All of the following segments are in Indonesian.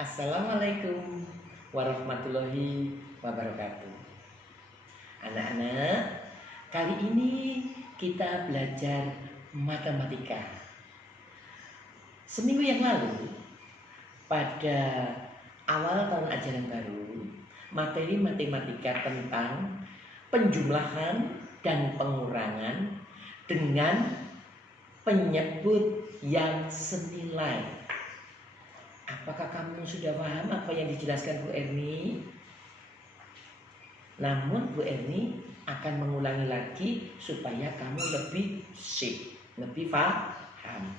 Assalamualaikum warahmatullahi wabarakatuh. Anak-anak, kali ini kita belajar matematika. Seminggu yang lalu, pada awal tahun ajaran baru, materi matematika tentang penjumlahan dan pengurangan dengan penyebut yang senilai. Apakah kamu sudah paham apa yang dijelaskan Bu Erni? Namun Bu Erni akan mengulangi lagi supaya kamu lebih lebih paham.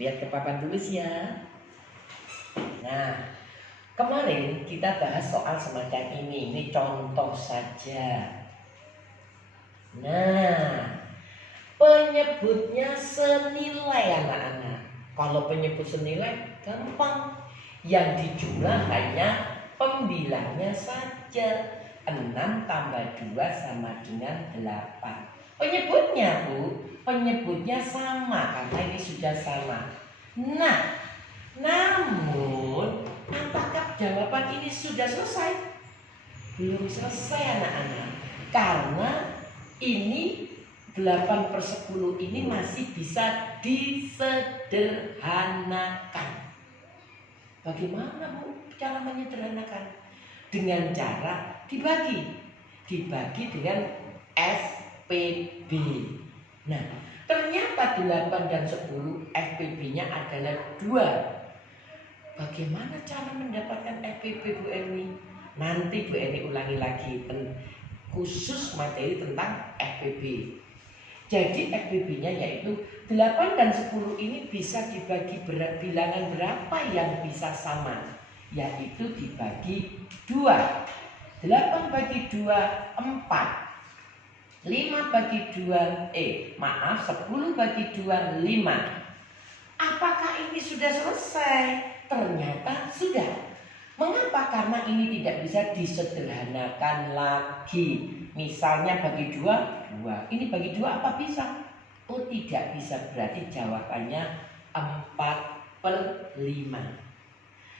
Lihat ke papan tulis ya. Nah, kemarin kita bahas soal semacam ini. Ini contoh saja. Nah, penyebutnya senilai anak-anak. Kalau penyebut senilai gampang. Yang dijumlah hanya pembilangnya saja. 6 tambah 2 sama dengan 8. Penyebutnya Bu, penyebutnya sama karena ini sudah sama. Nah, namun apakah jawaban ini sudah selesai? Belum selesai anak-anak. Karena ini 8/10 ini masih bisa disederhanakan. Bagaimana Bu cara menyederhanakan? Dengan cara dibagi dengan FPB. Nah, ternyata 8 dan 10 FPB-nya adalah 2. Bagaimana cara mendapatkan FPB Bu Erni? Nanti Bu Erni ulangi lagi khusus materi tentang FPB. Jadi FPB-nya yaitu 8 dan 10 ini bisa dibagi bilangan berapa yang bisa sama? Yaitu dibagi 2. 8 bagi 2, 4. 5 bagi 2, 10 bagi 2, 5. Apakah ini sudah selesai? Ternyata sudah. Mengapa? Karena ini tidak bisa disederhanakan lagi. Misalnya bagi 2, 2. Ini bagi 2 apa bisa? Oh, tidak bisa. Berarti jawabannya 4/5.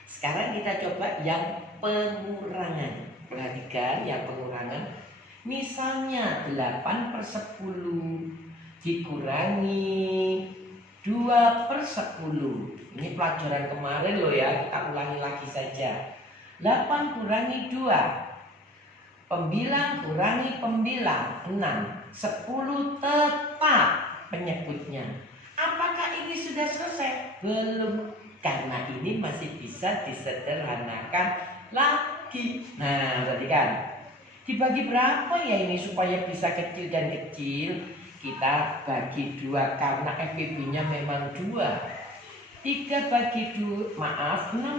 Sekarang kita coba yang pengurangan. Perhatikan yang pengurangan. Misalnya 8/10 dikurangi 2/10. Ini pelajaran kemarin loh ya, kita ulangi lagi saja. 8 kurangi 2. Pembilang kurangi pembilang 6. 10 tetap penyebutnya. Apakah ini sudah selesai? Belum, karena ini masih bisa disederhanakan lagi. Nah, perhatikan. Dibagi berapa ya ini supaya bisa kecil dan kecil? Kita bagi 2 karena FPB-nya memang 2. 6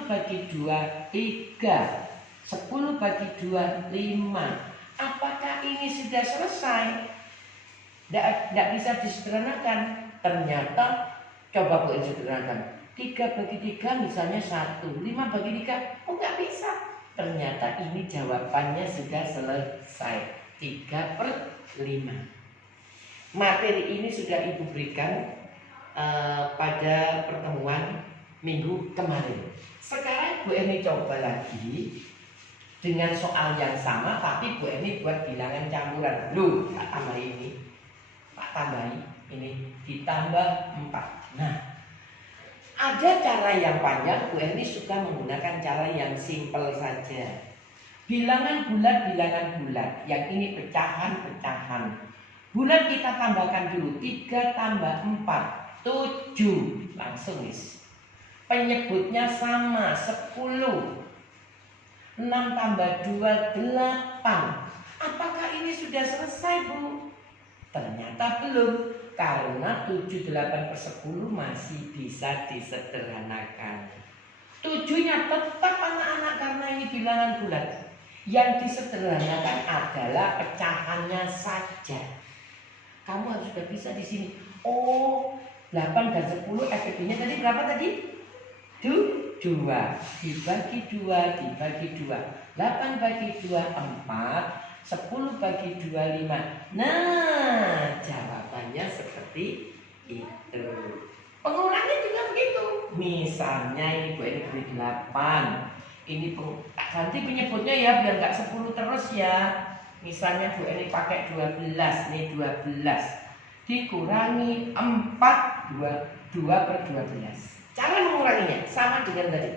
bagi 2, 3. 10 bagi 2, 5. Apakah ini sudah selesai? Tidak bisa disederhanakan. Ternyata, coba Bu ini sederhanakan. 3 bagi 3 misalnya 1. 5 bagi 3, oh nggak bisa. Ternyata ini jawabannya sudah selesai. 3/5. Materi ini sudah Ibu berikan pada pertemuan minggu kemarin. Sekarang Bu Erni coba lagi dengan soal yang sama, tapi Bu Erni buat bilangan campuran. Loh, tak tambah ini, tak tambahi ini, ditambah 4. Nah, ada cara yang panjang. Bu Erni suka menggunakan cara yang simpel saja. Bilangan bulat, yang ini pecahan-pecahan. Bulat kita tambahkan dulu. 3 tambah 4, 7. Langsung guys. Penyebutnya sama, 10. 6 tambah 2, 8. Apakah ini sudah selesai Bu? Ternyata belum. Karena 7 8/10 masih bisa disederhanakan. 7-nya tetap anak-anak karena ini bilangan bulat. Yang disederhanakan adalah pecahannya saja. Kamu harus sudah bisa di sini. Oh, 8 dan 10 FPB-nya tadi berapa tadi? 2 dibagi 2 dibagi 2. 8 bagi 2, 4. 10 bagi 2, 5. Nah, jawabannya seperti itu. Pengurangan juga begitu. Misalnya ini Bu Eni beri 8. Ini ganti penyebutnya ya biar nggak 10 terus ya. Misalnya Bu Eni pakai 12, nih 12 dikurangi 4, 2 per 12. Cara menguranginya sama dengan tadi.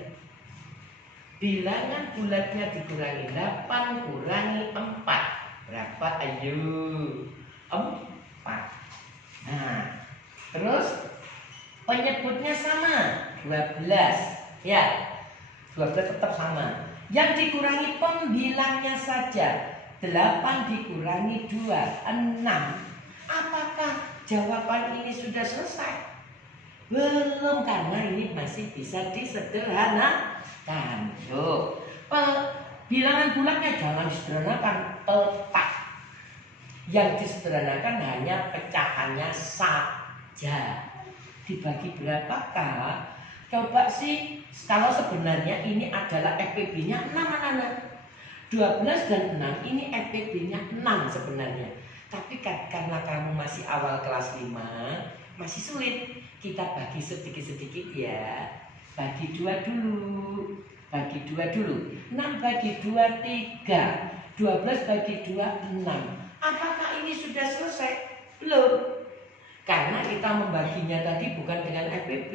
Bilangan bulatnya dikurangi 8 kurangi 4. Berapa? Ayo. 4. Nah, terus penyebutnya sama 12. Ya, 12 tetap sama. Yang dikurangi pembilangnya saja. 8 dikurangi 2, 6. Apakah jawaban ini sudah selesai? Belum, karena ini masih bisa disederhanakan. Tuh, bilangan bulatnya jangan disederhanakan, tetap. Yang disederhanakan hanya pecahannya saja. Dibagi berapakah? Coba sih, kalau sebenarnya ini adalah FPB-nya 6 anak-anak. 12 dan 6 ini FPB-nya 6 sebenarnya. Tapi karena kamu masih awal kelas 5, masih sulit. Kita bagi sedikit-sedikit ya. Bagi 2 dulu. Bagi 2 dulu. 6 bagi 2, 3. 12 bagi 2, 6. Apakah ini sudah selesai? Belum. Karena kita membaginya tadi bukan dengan FPB.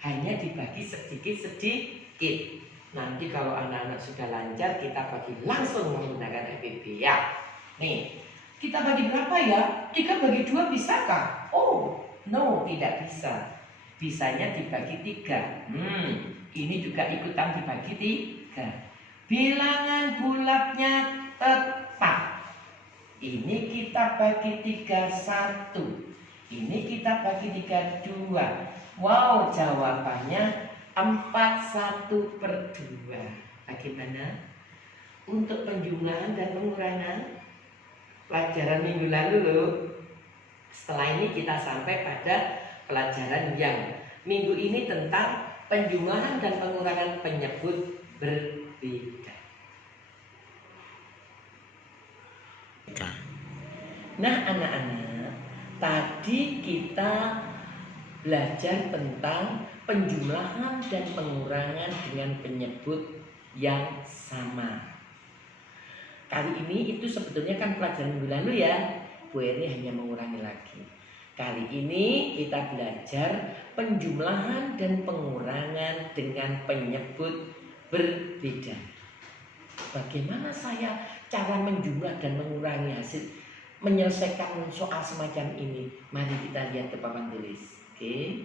Hanya dibagi sedikit-sedikit. Nanti kalau anak-anak sudah lancar, kita bagi langsung menggunakan FPB ya. Nih. Kita bagi berapa ya? 3 bagi 2 bisakah? Oh, no, tidak bisa. Bisanya dibagi 3. Ini juga ikutan dibagi 3. Bilangan bulatnya tetap. Ini kita bagi 3, 1. Ini kita bagi 3, 2. Wow, jawabannya 41 per 2. Bagaimana? Untuk penjumlahan dan pengurangan pelajaran minggu lalu loh. Setelah ini kita sampai pada pelajaran yang minggu ini tentang penjumlahan dan pengurangan penyebut berbeda. Nah anak-anak, tadi kita belajar tentang penjumlahan dan pengurangan dengan penyebut yang sama. Kali ini itu sebetulnya kan pelajaran minggu lalu ya. Bu Eni hanya mengurangi lagi. Kali ini kita belajar penjumlahan dan pengurangan dengan penyebut berbeda. Bagaimana saya cara menjumlah dan mengurangi hasil menyelesaikan soal semacam ini? Mari kita lihat ke papan tulis. Oke.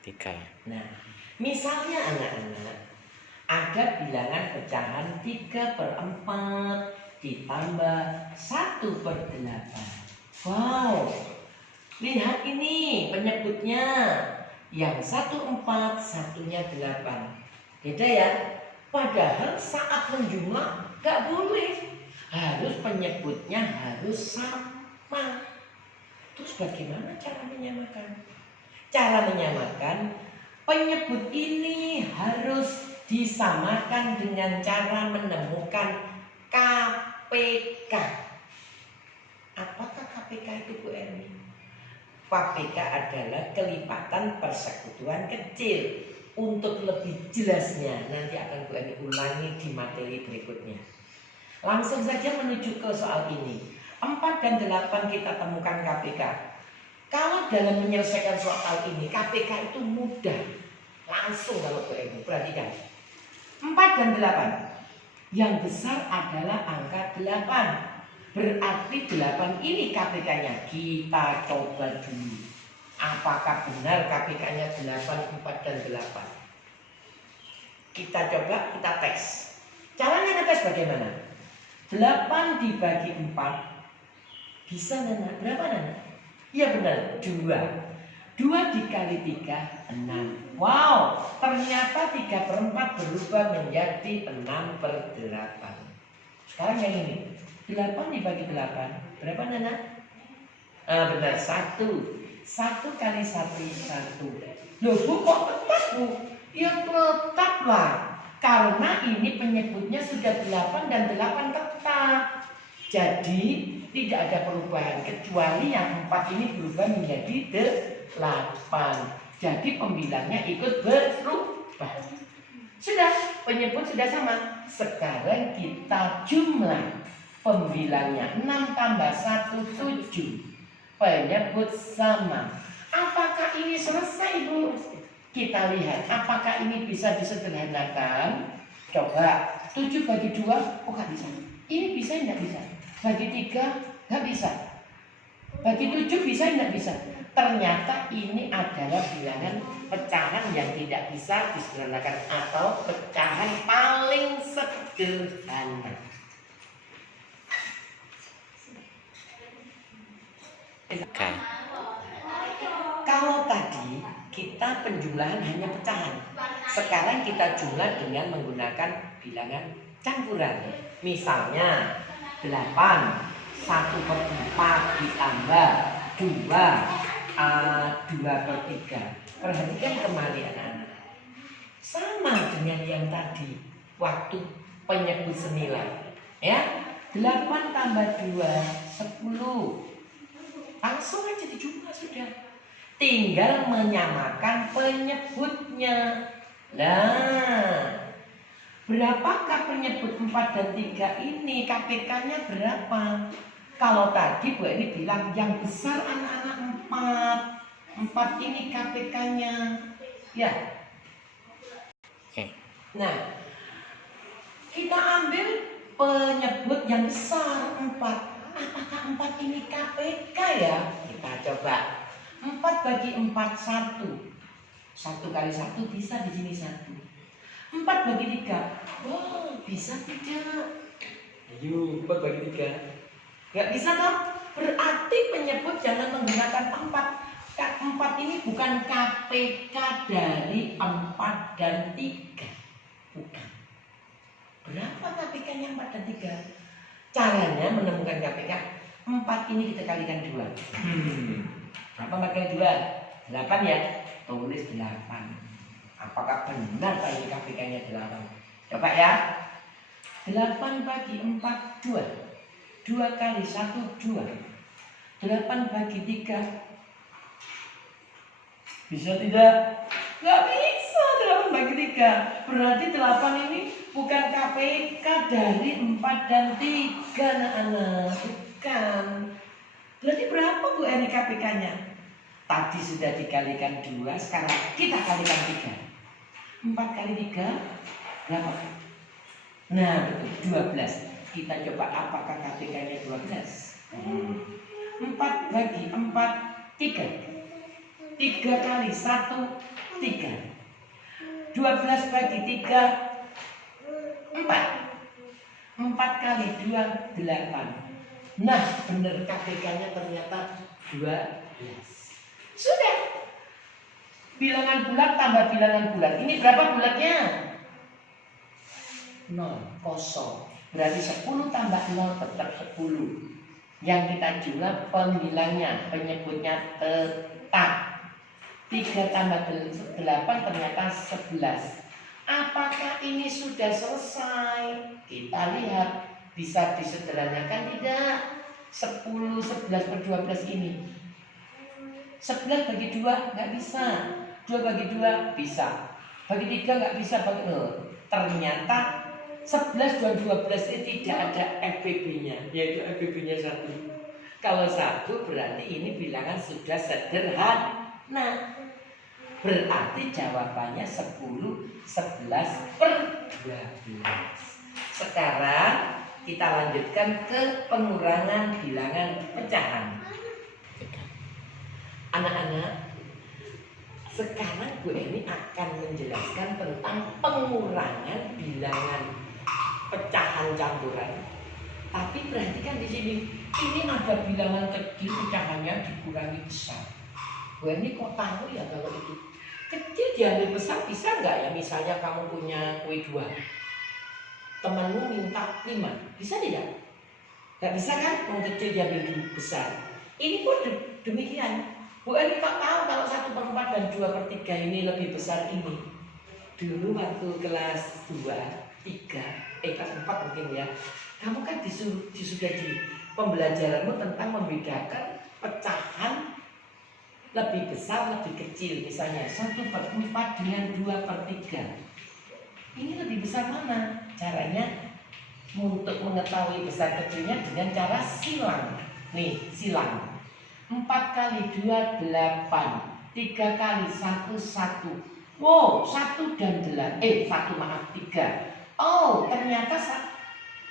3. Nah, misalnya anak-anak ada bilangan pecahan 3 per 4 ditambah 1 per 8. Wow, lihat ini penyebutnya. Yang 1 4, satunya 8. Beda ya. Padahal saat menjumlah gak boleh. Harus penyebutnya harus sama. Terus bagaimana cara menyamakan? Cara menyamakan, penyebut ini harus disamakan dengan cara menemukan KPK. Apakah KPK itu Bu Erni? KPK adalah kelipatan persekutuan kecil. Untuk lebih jelasnya nanti akan Bu Erni ulangi di materi berikutnya. Langsung saja menuju ke soal ini. 4 dan 8 kita temukan KPK. Kalau dalam menyelesaikan soal ini KPK itu mudah. Langsung kalau Bu Erni perhatikan. 4 dan 8. Yang besar adalah angka 8. Berarti 8 ini KPK-nya. Kita coba dulu. Apakah benar KPK-nya 8, 4, dan 8? Kita coba, kita tes. Caranya ngetes bagaimana? 8 dibagi 4. Bisa Nana? Berapa Nana? Iya benar, 2. 2 dikali 3, 6. Wow, ternyata 3 per 4 berubah menjadi 6 per 8. Sekarang yang ini, 8 dibagi 8. Berapa Nana? Benar, 1. 1 kali 1, 1. Loh Bu, kok tetap Bu? Ya tetap lah. Karena ini penyebutnya sudah 8 dan 8 tetap. Jadi tidak ada perubahan kecuali yang 4 ini berubah menjadi 8. Jadi pembilangnya ikut berubah. Sudah, penyebut sudah sama. Sekarang kita jumlah. Pembilangnya 6 tambah 1, 7. Penyebut sama. Apakah ini selesai, Bu? Kita lihat, apakah ini bisa disederhanakan? Coba, 7 bagi 2, oh nggak bisa. Ini bisa, nggak bisa. Bagi 3, nggak bisa. Bagi 7 bisa, nggak bisa. Ternyata ini adalah bilangan pecahan yang tidak bisa disederhanakan atau pecahan paling sederhana. Oke. Kalau tadi kita penjumlahan hanya pecahan, sekarang kita jumlah dengan menggunakan bilangan campuran. Misalnya 8, 1/4 ditambah 2, 2/3. Perhatikan kembali anak-anak. Sama dengan yang tadi, waktu penyebut senilai. Ya, 8 tambah 2, 10. Langsung aja dijumlah sudah. Tinggal menyamakan penyebutnya. Nah, berapakah penyebut 4 dan 3 ini? KPK-nya berapa? Kalau tadi Bu Eni bilang yang besar anak-anak 4. 4 ini KPK-nya. Ya. Nah, kita ambil penyebut yang besar 4. Apakah 4 ini KPK ya? Kita coba. 4 bagi 4, 1. 1 kali 1 bisa di sini 1. 4 bagi 3. Oh, bisa tidak? Ayo, 4 bagi 3. Gak bisa toh? Berarti penyebut jangan menggunakan 4. 4 ini bukan KPK dari 4 dan 3. Bukan. Berapa KPK-nya 4 dan 3? Caranya menemukan KPK, 4 ini kita kalikan 2. Berapa bagi 2? 8 ya? Tulis 8. Apakah benar ini KPK-nya 8? Coba ya. 8 bagi 4, 2. 2 kali 1, 2. 8 bagi 3. Bisa tidak? Gak bisa 8 bagi 3. Berarti 8 ini bukan KPK dari 4 dan 3 anak-anak. Bukan. Berarti berapa Bu Eni KPK-nya? Tadi sudah dikalikan 2, sekarang kita kalikan 3. 4 kali 3 berapa? Nah betul, 12. Kita coba apakah KPK-nya 12? 4 bagi 4, 3. 3 kali 1, 3. 12 bagi 3, 4. 4 kali 2, 8. Nah benar KPK-nya ternyata 12. Sudah. Bilangan bulat tambah bilangan bulat. Ini berapa bulatnya? 0, kosong. Berarti 10 tambah 0 tetap 10. Yang kita jumlah pembilangnya, penyebutnya tetap. 3 tambah 8 ternyata 11. Apakah ini sudah selesai? Kita lihat. Bisa disederhanakan tidak? 10, 11 per 12 ini. 11 bagi 2 nggak bisa. 2 bagi 2 bisa. Bagi 3 nggak bisa. Ternyata 11 dan 12 ini tidak ada FPB-nya, yaitu FPB-nya 1. Kalau 1 berarti ini bilangan sudah sederhana. Berarti jawabannya 10, 11 per 12. Sekarang kita lanjutkan ke pengurangan bilangan pecahan. Anak-anak, sekarang Bu Eni akan menjelaskan tentang pengurangan bilangan pecahan campuran. Tapi perhatikan di sini, ini ada bilangan kecil pecahannya dikurangi besar. Bu Eni kok tahu ya kalau itu kecil diambil besar bisa nggak ya? Misalnya kamu punya kue 2, temanmu minta 5, bisa tidak? Nggak bisa kan? Yang kecil diambil besar. Ini pun demikian. Bu Eni tak tahu kalau 1/4 dan 2/3 ini lebih besar ini. Dulu waktu kelas 2, 3, kelas 4 mungkin ya. Kamu kan sudah di pembelajaranmu tentang membedakan pecahan lebih besar, lebih kecil. Misalnya 1/4 dengan 2/3. Ini lebih besar mana? Caranya untuk mengetahui besar kecilnya dengan cara silang. Nih, silang. 4 kali 2, 8. 3 kali 1, 1. Wow, 1 dan 3. Oh, ternyata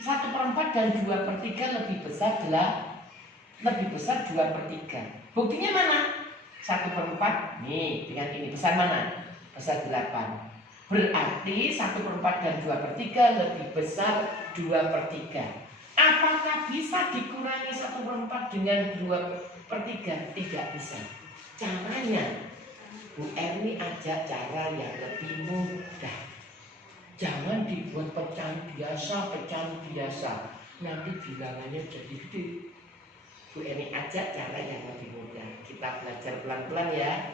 1/4 dan 2/3 lebih besar 2/3. Buktinya mana? 1/4 nih dengan ini besar mana? Besar 8. Berarti 1/4 dan 2/3 lebih besar 2/3. Apakah bisa dikurangi 1/4 dengan 2/3? Tidak bisa. Caranya Bu Erni ajak cara yang lebih mudah. Jangan dibuat pecahan biasa. Nanti bilangannya jadi gede. Bu Erni ajak cara yang lebih mudah. Kita belajar pelan-pelan ya.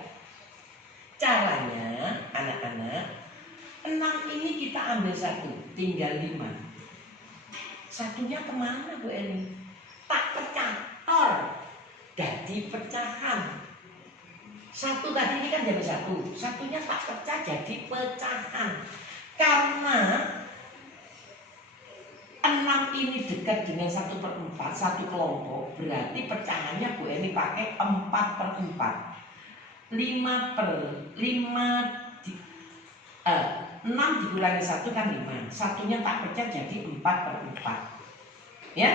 Caranya, anak-anak, 6 ini kita ambil 1, tinggal 5. Satunya kemana Bu Erni? Tak pecah, tor. Jadi pecahan. 1 tadi ini kan jadi 1. Satunya tak pecah jadi pecahan. Karena 6 ini dekat dengan 1/4, satu kelompok, berarti pecahannya Bu Erni pakai 4/4. 6 dikurangi 1 kan 5. Satunya tak pecah jadi 4/4. Ya.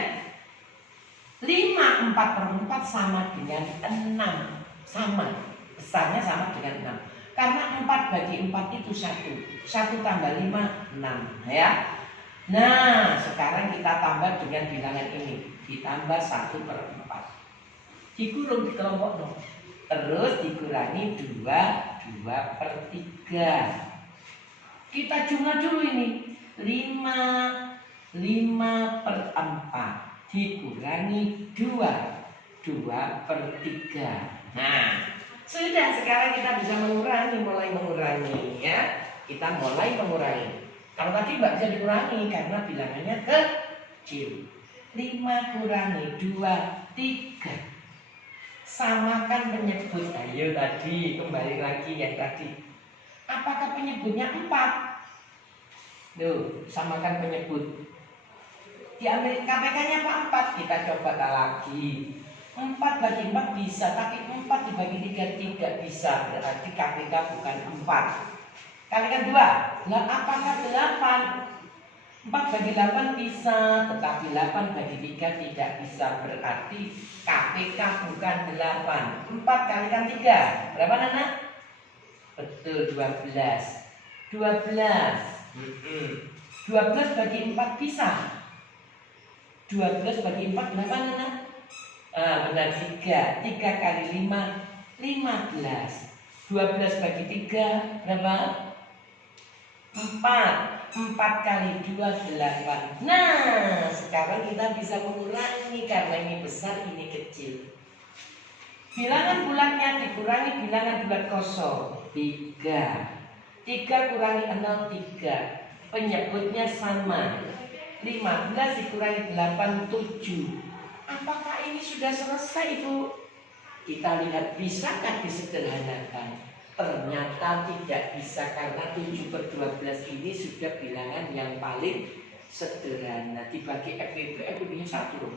5/4 sama dengan 6. Sama. Besarnya sama dengan 6. Karena 4 bagi 4 itu 1. 1 tambah 5, 6. Ya. Nah, sekarang kita tambah dengan bilangan ini. Ditambah 1/4. Dikurung di kelompok 0. Terus dikurangi 2/3. Kita jumlah dulu ini. 5/4 dikurangi 2/3. Nah, sudah, sekarang kita bisa mulai mengurangi ya. Kita mulai mengurangi. Kalau tadi nggak bisa dikurangi karena bilangannya kecil. 5 kurangi 2, 3. Samakan penyebut. Ayo tadi, kembali lagi yang tadi. Apakah penyebutnya 4? Tuh, samakan penyebut. Diambil KPK-nya apa 4? Kita coba lagi. 4 bagi 4 bisa, tapi 4 dibagi 3 tidak bisa. Berarti KPK bukan 4. Kalikan 2. Nah, apakah 8? 4 bagi 8 bisa, tetapi 8 bagi 3 tidak bisa. Berarti KPK bukan 8. 4 kalikan 3. Berapa Nana? Betul, 12. 12 bagi 4 bisa. 12 bagi 4 berapa Nana? Benar, 3. 3 kali 5, 15. 12 bagi 3 berapa? 4. 4 kali 2, 8. Nah, sekarang kita bisa mengurangi karena ini besar, ini kecil. Bilangan bulatnya dikurangi bilangan bulat kosong. 3. 3 kurangi 0, 3. Penyebutnya sama. 15 dikurangi 8, 7. Apakah ini sudah selesai, Bu? Kita lihat, bisakah disederhanakan? Ternyata tidak bisa karena 7/12 ini sudah bilangan yang paling sederhana. Dibagi FWB-nya 1.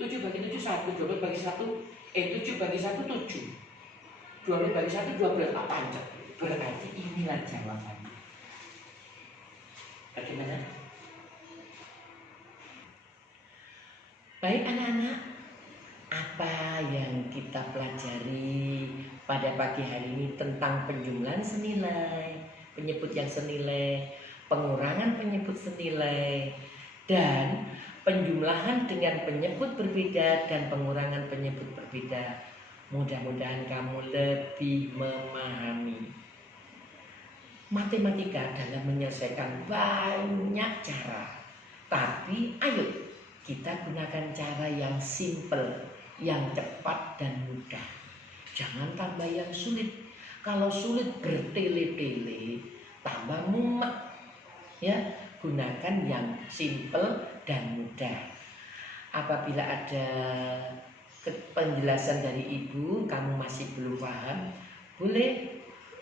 7 bagi 7 1, 12 bagi 1 7 bagi 1 7. 12 bagi 1 12, panjang. Berarti inilah jawabannya. Bagaimana? Baik anak-anak, apa yang kita pelajari pada pagi hari ini tentang penjumlahan senilai, penyebut yang senilai, pengurangan penyebut senilai, dan penjumlahan dengan penyebut berbeda dan pengurangan penyebut berbeda. Mudah-mudahan kamu lebih memahami matematika dalam menyelesaikan banyak cara. Tapi ayo kita gunakan cara yang simple, yang cepat dan mudah. Jangan tambah yang sulit. Kalau sulit bertele-tele, tambah mumet. Ya, gunakan yang simple dan mudah. Apabila ada penjelasan dari ibu kamu masih belum paham, boleh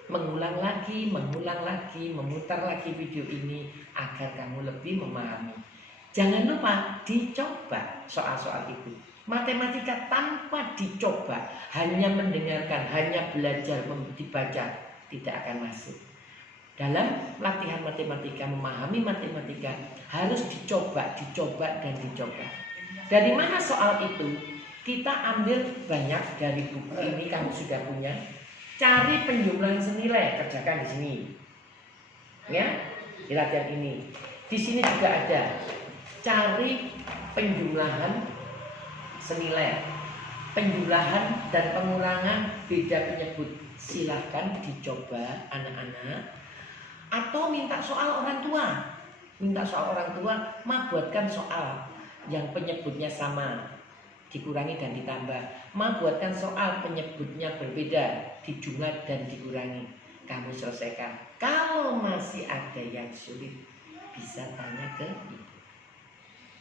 mengulang lagi, memutar lagi video ini agar kamu lebih memahami. Jangan lupa dicoba soal-soal itu. Matematika tanpa dicoba, hanya mendengarkan, hanya belajar dibaca, tidak akan masuk. Dalam latihan matematika, memahami matematika harus dicoba, dan dicoba. Dari mana soal itu? Kita ambil banyak dari buku ini, kamu sudah punya. Cari penjumlahan senilai, kerjakan di sini. Ya, di latihan ini. Di sini juga ada. Cari penjumlahan senilai. Penjumlahan dan pengurangan beda penyebut. Silahkan dicoba anak-anak. Atau minta soal orang tua. Minta soal orang tua, buatkan soal yang penyebutnya sama, dikurangi dan ditambah. Buatkan soal penyebutnya berbeda, dijumlah dan dikurangi. Kamu selesaikan. Kalau masih ada yang sulit, bisa tanya ke ibu.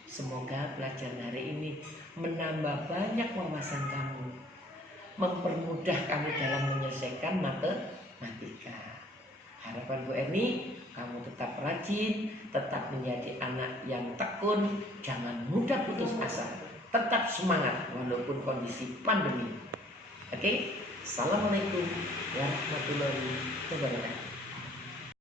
Semoga pelajaran hari ini menambah banyak wawasan kamu, mempermudah kamu dalam menyelesaikan matematika. Harapan Bu Erni, kamu tetap rajin, tetap menjadi anak yang tekun, jangan mudah putus asa. Tetap semangat walaupun kondisi pandemi. Oke? Assalamualaikum warahmatullahi wabarakatuh.